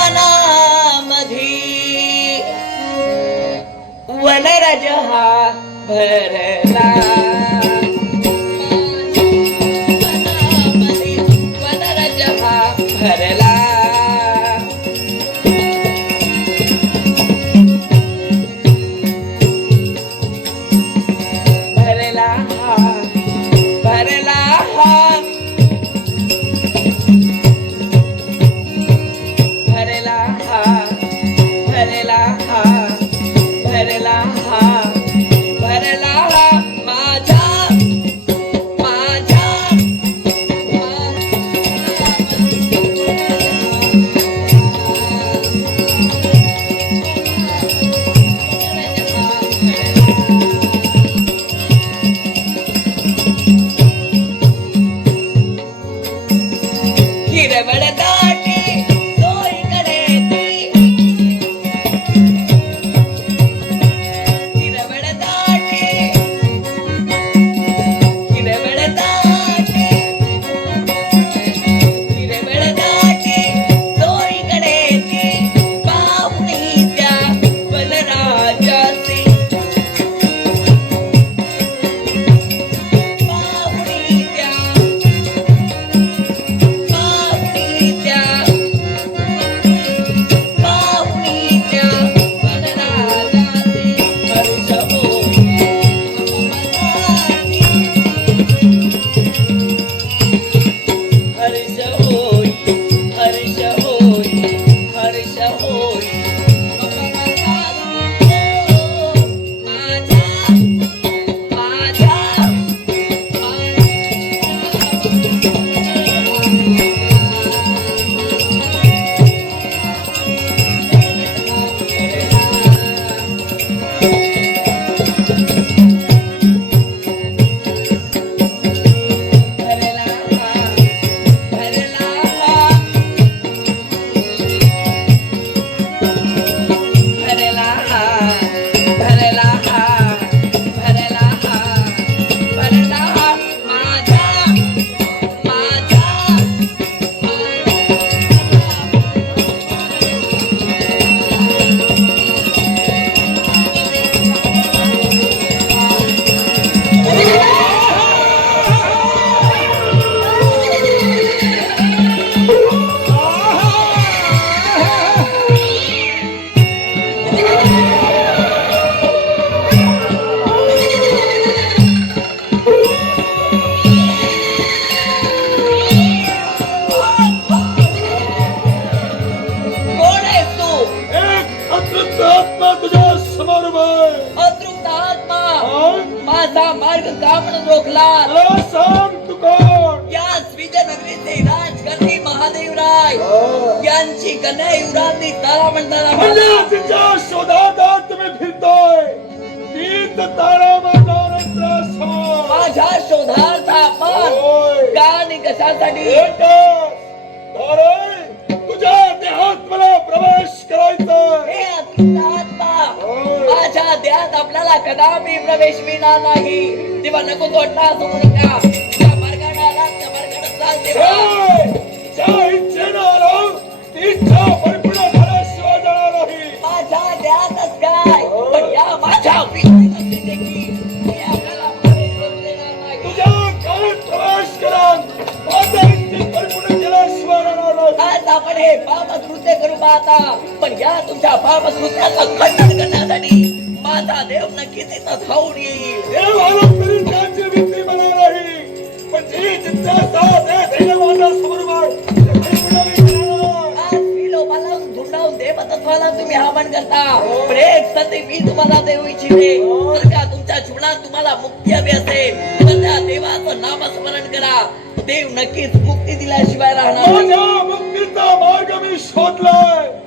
मनामधी वनरज हा भरला, मनामधी वनरज हा भरला. भरला हा, भरला हा, भरला हा, भरला हा, भरला हा, भरला हा. माझ्या माझ्या हिरवळ दाटी तोहीकडे ती, हिरवळ दाटी, हिरवळ दाटी, हिरवळ दाटी तोहीकडे ती. पाहुणी त्या वनराजाची, पाहुणी त्या, पाहुणी त्या, पाहुणी त्या वनराजाची. हर्ष होई मनाची, हर्ष होई, हर्ष होई, हर्ष होई माझ्या माझ्या भरला हा, भरला हा, भरला हा, भरला हा, भरला हा, भरला हा. माझ्या माझ्या कोण आहेस तू? एक अतृप्त आत्मा तुझ्या समोर उभा आहे. अतृप्त आत्मा, कोण? माझा मार्ग का म्हणून रोखला? मला सांग तू कोण? या विजयनगरीचे राजकर्ते महादेवराय यांची कन्या युवरांनी तारा मंडळा म्हणजे तिच्या शोधात आज तुम्ही फिरतोय. तीच तारा मंडळाचा समोर. माझ्या शोधार्थ आपण होय. का आणि कशासाठी? एकच. तारे, तुझ्या देहात मला प्रवेश करायचा. हे अतृप्त आत्मा, होय. माझ्या देहात आपल्याला कदापि प्रवेश मिळणार नाही. तेव्हा नको तोडला असू नका. त्या मार्गाने आला त्या मार्गाने चाल तेव्हा. ज्या इच्छेनं आलो ती इच्छा परिपूर्ण झाल्याशिवाय जाणार नाही. माझ्या देहातच काय, पण या माझ्या विश्वासात देखील हे आपल्याला प्रवेश करू देणार नाही. तुझ्या काळात प्रवेश करा. माझ्या इच्छेत परिपूर्ण केल्याशिवाय राहणार नाही. आज आपण हे पाप कृत्य करू पाहता, पण या तुमच्या पाप कृत्याचं खंडन करण्यासाठी माझा देव नक्कीच इथं धावून येईल. देव आला तरी त्याची भीती मला नाही. पण जी जिज्ञासा ते दैवाच्या समोर मार. ते परिपूर्ण मी करणार. आज विलोपाला धुंडावून देवतत्वाला तुम्ही आवाहन करता, पण एक संधी मी तुम्हाला देऊ इच्छिते. जर का तुमच्या जीवनात तुम्हाला मुक्ती हवी असेल तर त्या देवाचं नामस्मरण करा. देव नक्कीच मुक्ती दिल्याशिवाय राहणार नाही. माझ्या मुक्तीचा मार्ग मी शोधलाय.